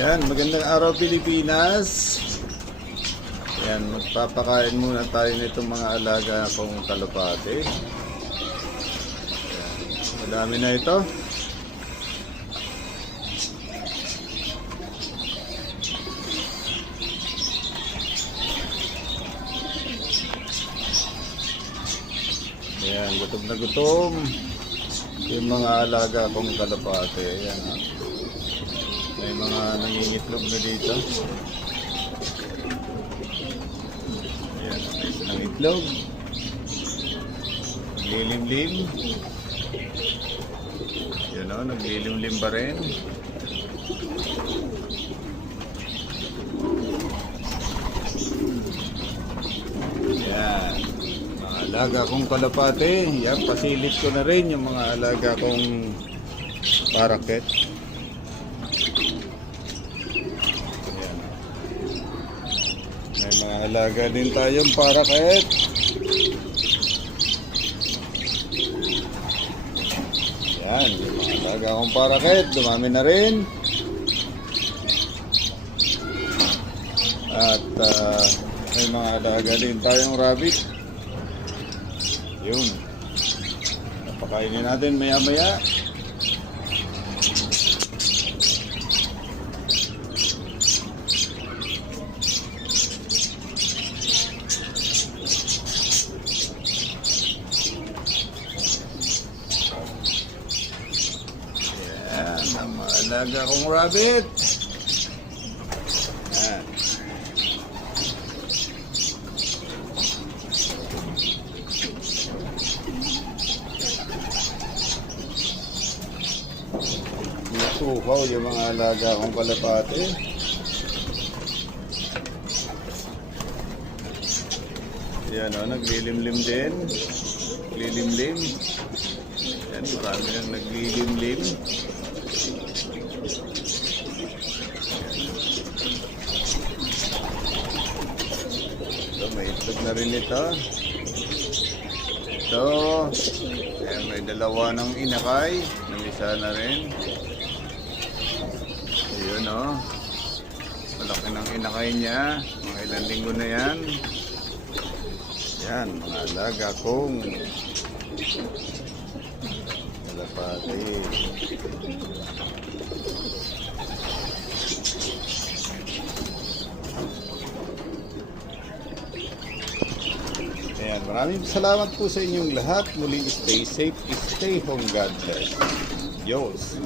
Yan, magandang araw Pilipinas. Yan, magpapakain muna tayo nitong mga alaga kong kalapate. Yan, madami na ito. Yan, gutom na gutom. Yung mga alaga kong kalapate. Yan, ha. May mga nangingitlog na dito. Ayan, may isang itlog. Naglilimlim. Yan o, naglilimlim pa rin. Yan. Mga alaga kong kalapate. Yan, pasilit ko na rin yung mga alaga kong paraket. Ayan. May mga alaga din tayong paraket. Yan, yung mga alaga kong paraket, dumami na rin. At ah, may mga alaga din tayong rabbit. Yun. Napakainin natin maya-maya. Yan, ang mga alaga kong rabbit. Yan. Natukaw yung mga alaga kong kalapate. Yan o, naglilimlim din. Lilimlim. Yan, marami nang naglilimlim. May itlog na rin ito. Ito, ayan, may dalawa ng inakay. Namisa na rin. Ayun o. Oh. Malaki ng inakay niya. Mga ilang linggo na yan. Yan, mga alaga kong kalapati. Ayan, maraming salamat po sa inyong lahat. Muling stay safe, stay home, God bless. Yos.